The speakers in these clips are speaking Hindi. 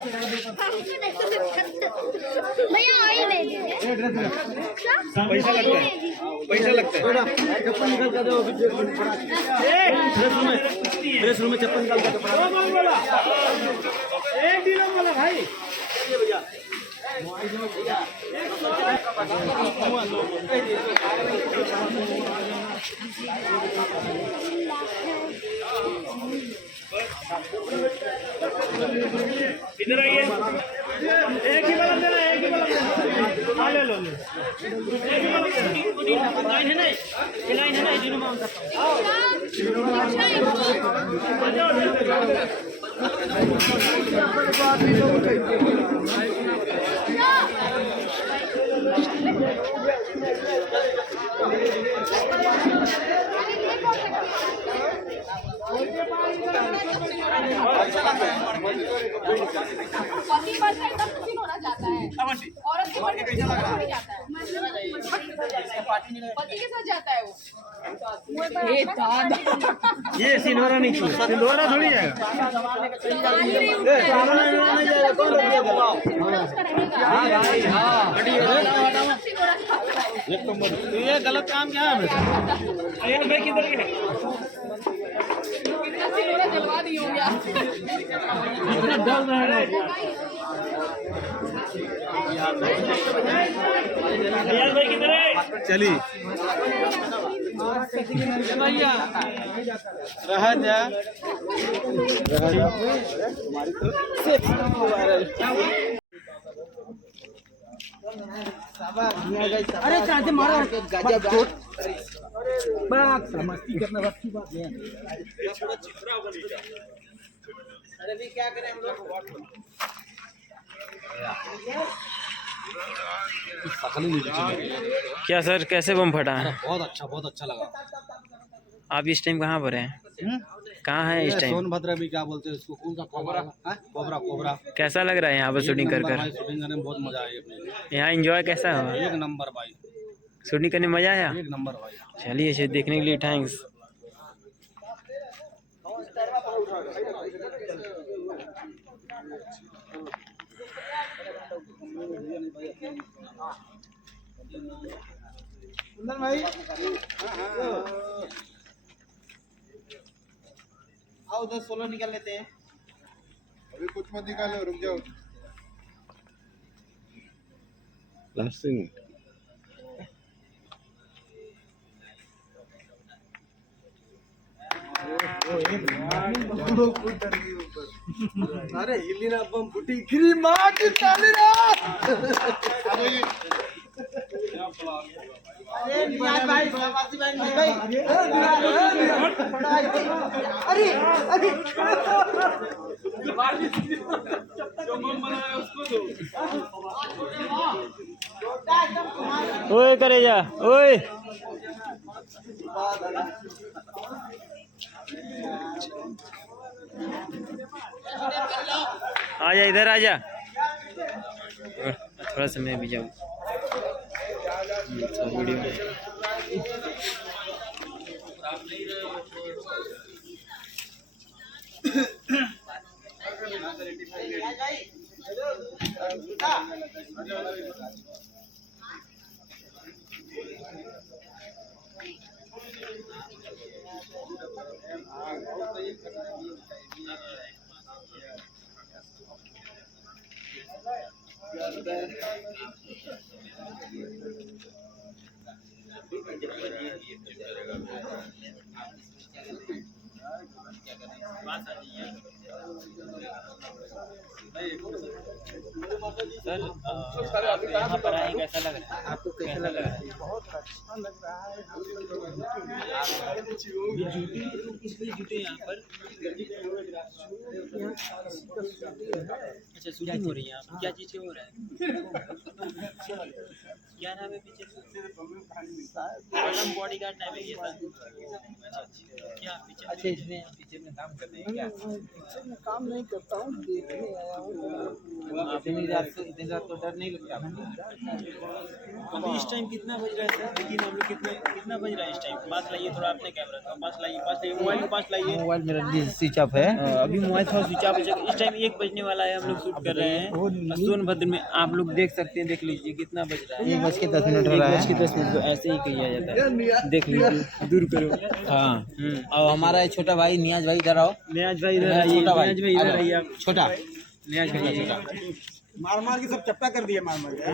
भैया ऑयल ले लीजिए। पैसा लगता है, पैसा लगता है। चप्पल निकाल कर दो। ड्रेस रूम में चप्पल निकाल कर दो। एक दिनों वाला भाई इधर आइए। एक ही बलम देना, एक ही बलम देना। ले लो ले। एक ही बलम देना। लाइन है ना, ये लाइन है ना, इधर में आता पति के साथ जाता है वो। ये सिलवारा नहीं, सिलवारा थोड़ी जाएगा। ये गलत काम क्या है? भाई किधर गए? जलवा दी होंगे आप। भाई किधर है? चली रहा जा अरे चाहते मारो गजब बड़ा मस्ती करना अच्छी बात है। अरे भी क्या करें हम लोग। क्या सर, कैसे बम फटा है? बहुत अच्छा लगा। आप इस टाइम कहाँ पर हैं? कहाँ हैं इस टाइम? सोनभद्र भी क्या बोलते हैं उसको, कौन सा कोबरा? कोबरा। कैसा लग रहा है यहाँ पर शूटिंग कर कर? शूटिंग करने में बहुत मजा आया अपने। यहाँ एंजॉय कैसा हुआ? एक नंबर भाई, शूटिंग करने में मजा आया? एक नंबर भाई। चलिए इसे देखने के लिए थैंक्स। भाई आओ 10-16 निकाल लेते हैं। अभी कुछ मत निकालो, रुक जाओ। अरे हिलीना बम फुटी गिरी माँ की ताली ना। अरे नियाज भाई, शाबाशी भाई, भाई अरे जो बम बनाया उसको दो। ओए करे जा, ओए आजा, इधर आजा। थोड़ा सा मैं भी जाऊँ वीडियो में। सर यहाँ पर आए कैसा लग रहा है आपको? कैसा लग रहा है? बहुत अच्छा लग रहा है। जूते यहाँ पर अच्छा शूटिंग हो रही है। आप क्या चीज़ हो रहा है? क्या नाम है पीछे? बॉडी गार्ड नाम है ये सर। क्या पीछे? अच्छा इसमें पीछे में काम करते हैं क्या? पीछे में काम नहीं करता हूँ, देखने आया हूँ। आप इतनी रात तो डर नहीं लगता। अभी इस टाइम कितना बज रहा है सर? देखिए हम लोग कितना बज रहा है इस टाइम। पास लाइए थोड़ा अपने कैमरा का, पास लाइए मोबाइल के पास लाइए। मोबाइल मेरा स्विच ऑफ है। अभी मोबाइल थोड़ा स्विच ऑफ है। इस टाइम 1 बजने वाला है, हम लोग शूट कर रहे हैं सोनभद्र में। आप लोग देख सकते हैं, देख लीजिए कितना बज रहा है। 1:10 हो रहा है। 1:10 को ऐसे ही किया जाता है, देख लीजिए। दूर करो। हाँ और हमारा छोटा भाई नियाज भाई इधर आओ। नियाज भाई इधर आइए। नियाज भाई इधर आइए आप। छोटा नियाज भाई छोटा मार के सब चप्पा कर दिया मार के।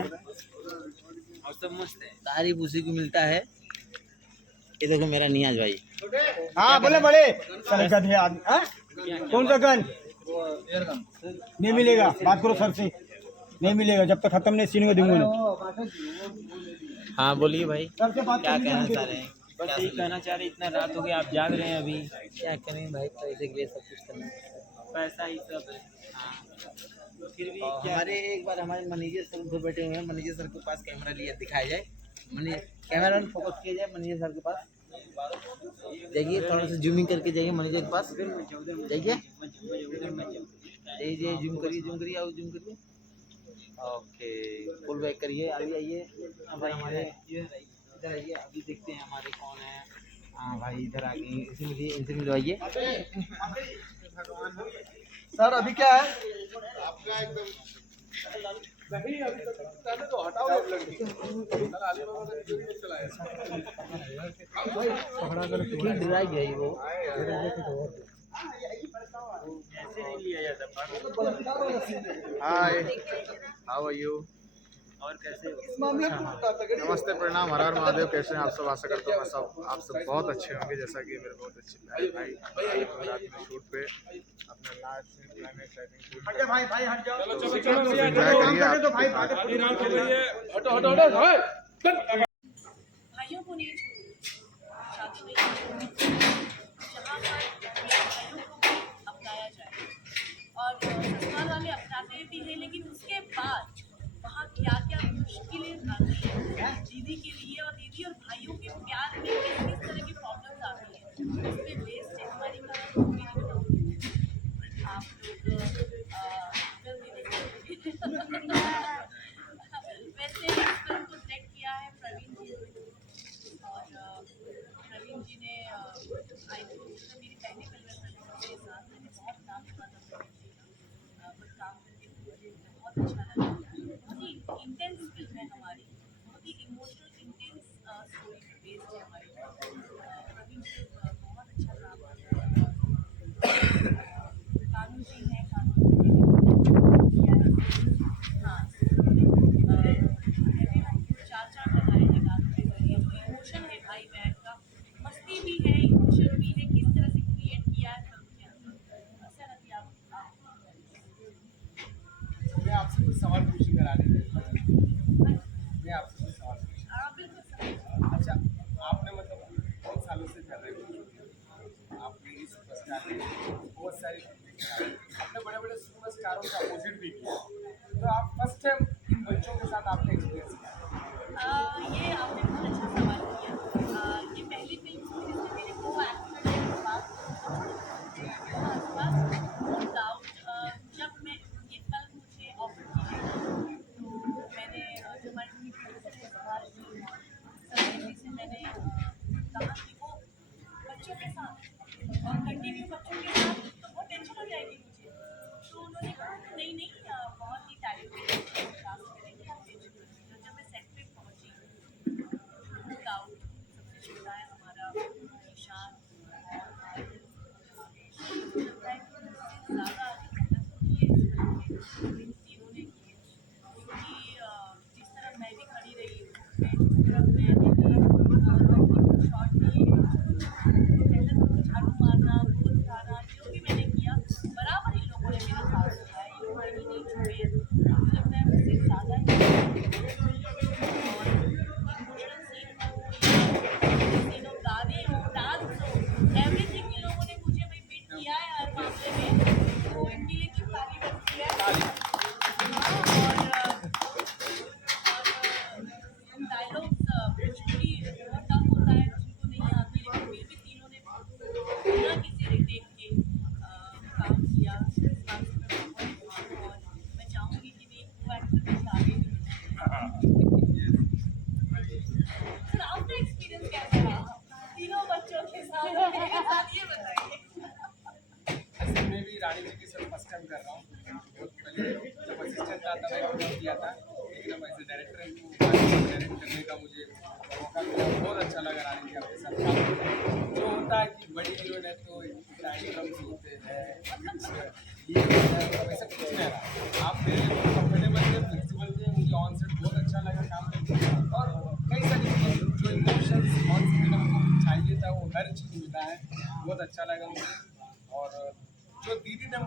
और सब मस्त है, तारीफ उसी को मिलता है। ये देखो मेरा नियाज भाई। हाँ बोले बड़े चल गन है आदमी। हाँ? कौन सा गन? नहीं मिलेगा, बात करो सर से। नहीं मिलेगा जब तक खत्म नहीं सीन को दूंगा ना। हाँ बोलिए भाई, सर से बात क्या कहना चाह रहे हैं? बस यही कहना चाह रहे हैं, इतना रात हो गया, आप जाग रहे हैं अभी। क्या करें भाई, पैसे के लिए सब कुछ करना है, पैसा ही सब है। हाँ फिर भी हमारे एक बार हमारे मैनेजर सर उधर बैठे हुए हैं। मैनेजर सर के पास कैमरा लिया दिखाया जाए, कैमरा में फोकस किया जाए मैनेजर सर के पास। जाइए थोड़ा सा जूमिंग करके जाइए मैनेजर के पास। जाइए जूम करिए और जूम करिए। ओके फुल बैक करिए। अभी आइए अगर हमारे इधर आइए, अभी देखते हैं हमारे कौन है। हाँ भाई इधर आ गए, इनसे मिलवाइए। सर अभी क्या है? ड्राई है वो, हाय हाउ आर यू? और कैसे हो? नमस्ते प्रणाम, हर हर महादेव। कैसे हैं आप सब? आशा करता हूँ आप सब बहुत अच्छे होंगे, जैसा कि मेरे बहुत अच्छे प्यारे भाई रात में शूट पे अपना लास्ट क्लाइमेक्स राइटिंग भाई हट जाओ। भाइयों को नहीं शादी नहीं जहाँ पर भाइयों को भी अपनाया जाए। और ससुराल वाले अपनाते भी हैं, लेकिन उसके बाद वहाँ क्या क्या मुश्किलें आती हैं दीदी के लिए, और दीदी और भाइयों के प्यार में किस किस तरह की प्रॉब्लम्स आती हैं, इस पर बेस्ड है हमारी कहानी। आप लोग जल्दी देखिए। वैसे इस फिल्म को डायरेक्ट किया है प्रवीण जी, और प्रवीण जी ने आई थिंक मेरी पहली फिल्म है के साथ, मैंने बहुत नाम सुना था प्रवीण जी का, बट काम करके मुझे बहुत अच्छा लगा। बहुत ही इंटेंस फिल्म है हमारी, बहुत ही इमोशनल इंटेंस स्टोरी पे बेस्ड है हमारी। प्रवीण जी बहुत अच्छा काम कर रहे हैं। कानू जी हैं, कानू हाँ 4 लगाए हैं गानों के जरिए। जो इमोशन है भाई बहन का, मस्ती भी है, इमोशन भी है, किस तरह से क्रिएट किया है फिल्म के अंदर। सर अभी आप मैं आपसे कुछ सवाल पूछूंगा रानी। मैं आपसे कुछ सवाल पूछूंगा। बिल्कुल सर। अच्छा आपने मतलब बहुत सालों से कर रहे हो, आपने इस सुपरस्टार में बहुत सारी आपने बड़े बड़े सुपरस्टारों का अपोजिट भी किया, तो आप फर्स्ट टाइम इन बच्चों के साथ आपने एक्सपीरियंस किया? ये आपने बहुत अच्छा सवाल किया। ये पहली फिल्म थी जिसमें मेरे को एक्टर के पास नो डाउट जब मैं ये फिल्म मुझे ऑफर की गई, तो मैंने जो हमारी प्रोड्यूसर है सरदेवी से मैंने कहा कि वो बच्चों के साथ और कंटिन्यू बच्चों के साथ तो बहुत टेंशन हो जाएगी मुझे। तो उन्होंने कहा नहीं बहुत आता मैं काम किया था, लेकिन अब ऐसे डायरेक्टर डायरेक्ट करने का मुझे मौका मिला, बहुत अच्छा लगा रानी जी आपके साथ काम करके। जो होता है कि बड़ी हीरोइन है तो आइटम्स होते हैं, ये होता है, वैसा कुछ नहीं रहा। आप मेरे लिए कंफर्टेबल थे, फ्लेक्सिबल थे, मुझे ऑन सेट बहुत अच्छा लगा काम करके, और कई सारी चीज़ें जो इमोशंस ऑन सेट हमको चाहिए था वो हर चीज़ मिला है, बहुत अच्छा लगा मुझे। और जो दीदी नंबर